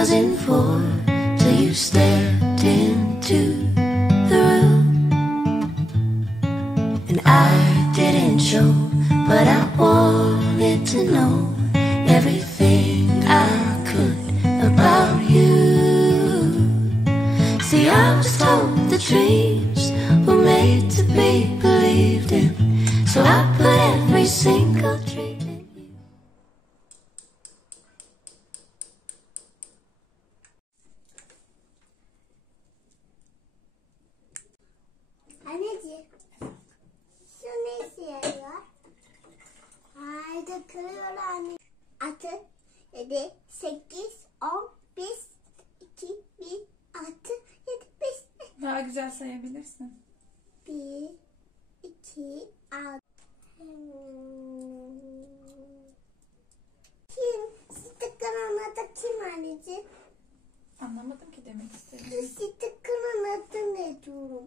was in for till you stepped into the room. And I didn't show, but I wanted to know everything I could about you. See, I was told the dreams were made to be believed in, so I put every single dream in you. Anneciğim, şu ne işe yarıyor? Haydi kırıyor anne. 6, 7, 8, 10, 5, 2, 1, 6, 7, 5. Daha güzel sayabilirsin. 1, 2, 6. Kim? Sıtıkın adı kim anneciğim? Anlamadım ki demek istedim. Sıtıkın adı ne diyorum?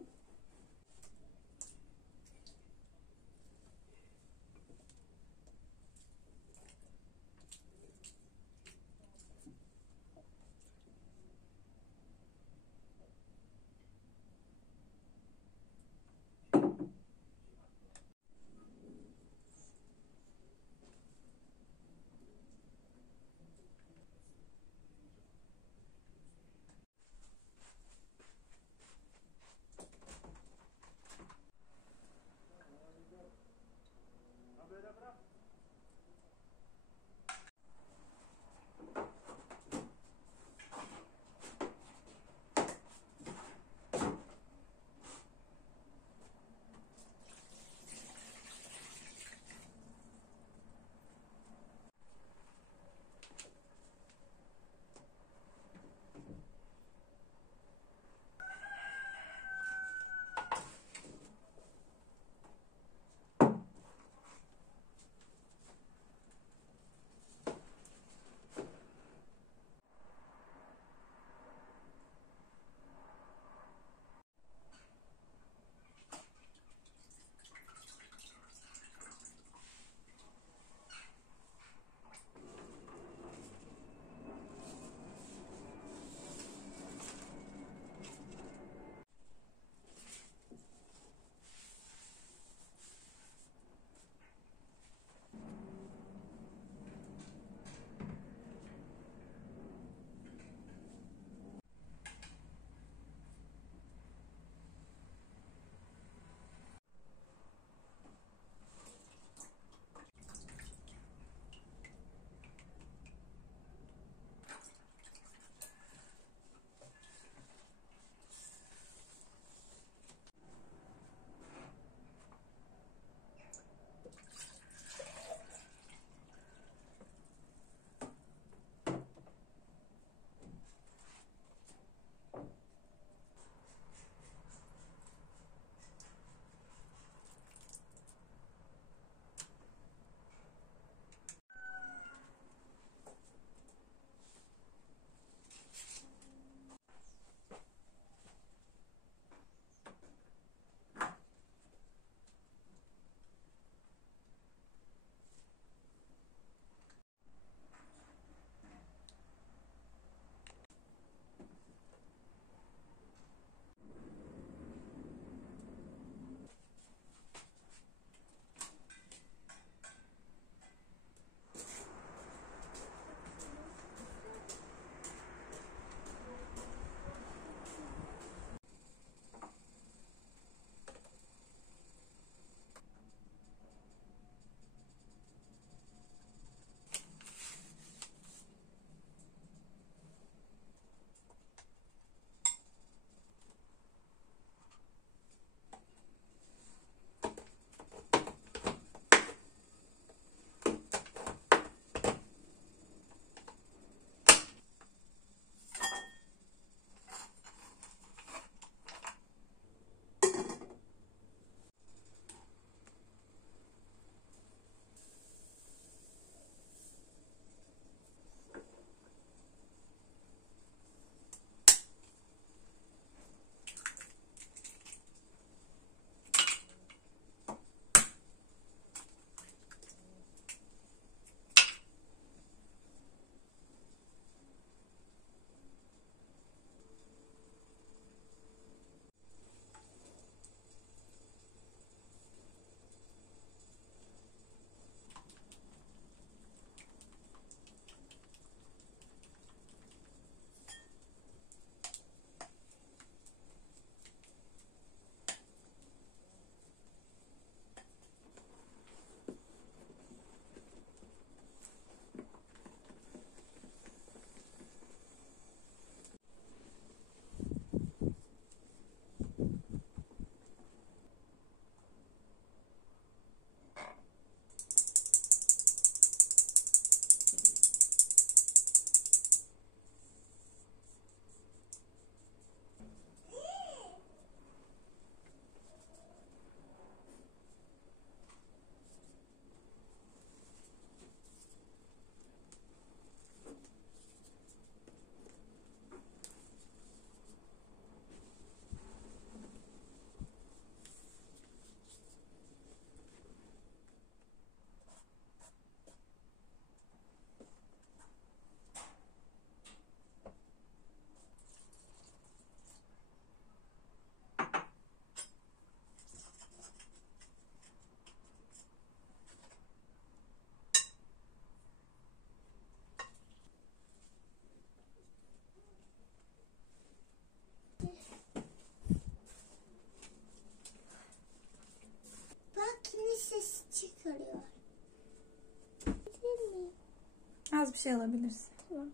Az bir şey alabilirsin. Tamam.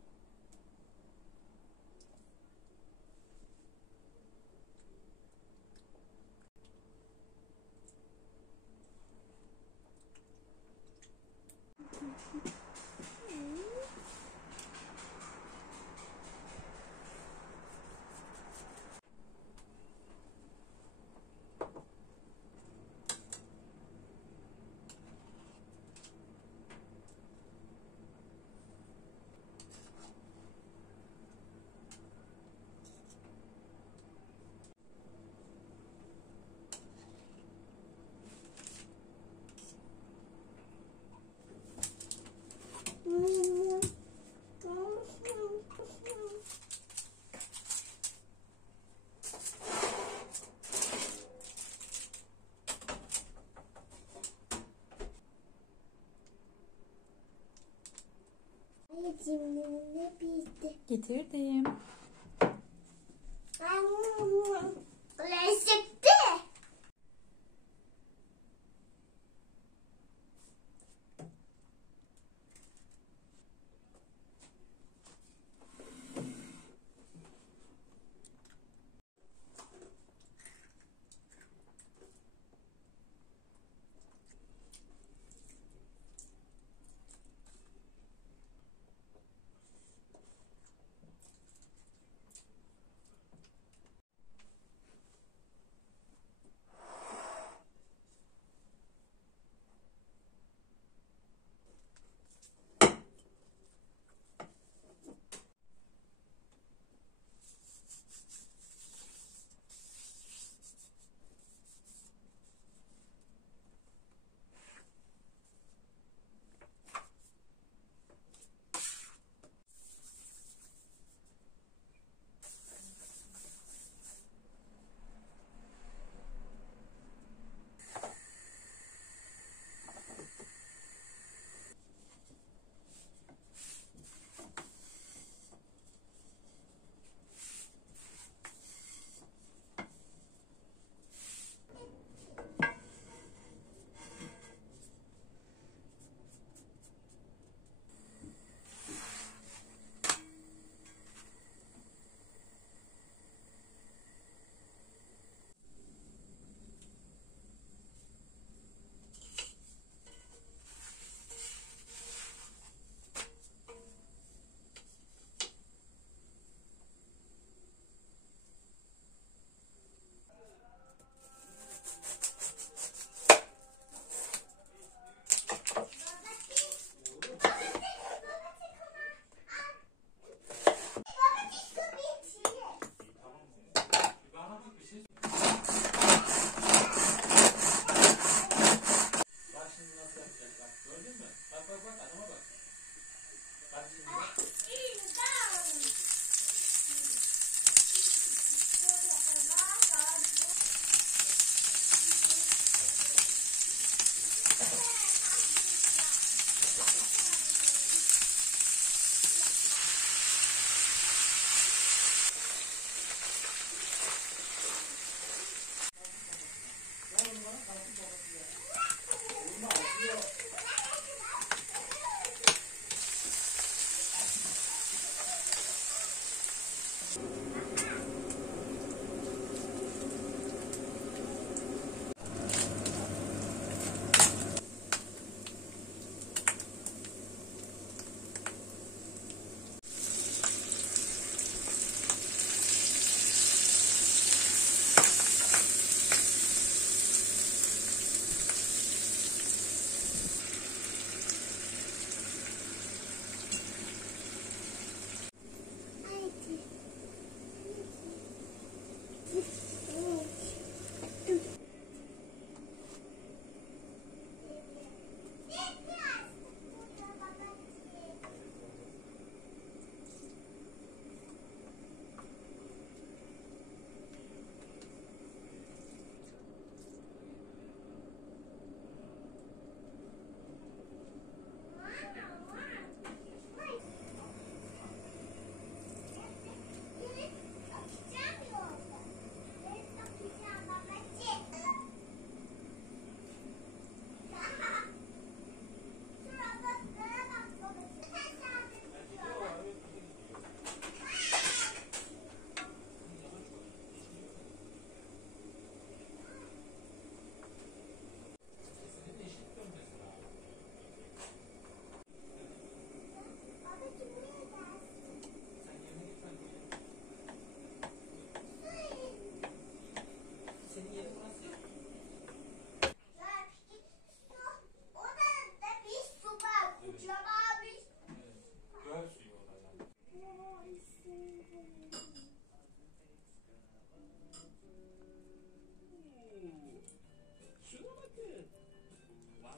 Cimrinin bitti. Getirdim. Lezzetli.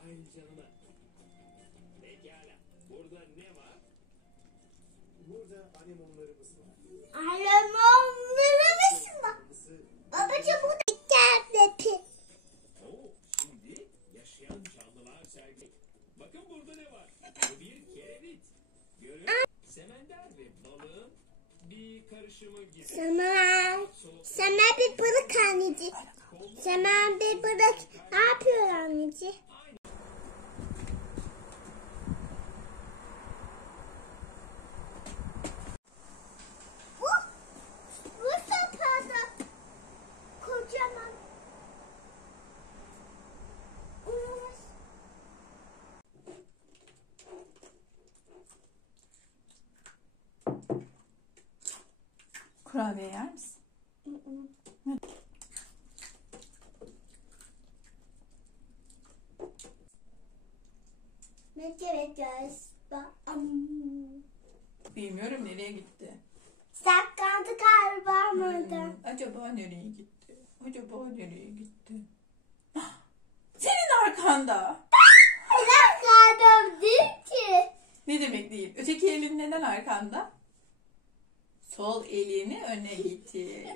Vay canına. Pekala. Burada ne var? Burada anemonlarımız var. Alemonlarımız mı? Kırmızı Babacığım bu da geldi. Oo, şimdi yaşayan canlılar sergi. Bakın burada ne var? Bu bir kerevit. Görün. Semender ve balığın bir karışımı gibi. Sana bir balık anneciğim. Sana bir balık. Ne yapıyor anneciğim? Bu sopada kocaman. Kurabiye yer misin? Ne göreceğiz? Bilmiyorum nereye gitti. Saklandı galiba burada. Acaba nereye gitti? Acaba nereye gitti? Senin arkanda. Saklandım değil ki. Ne demek değil? Öteki elin neden arkanda? Sol elini öne getir.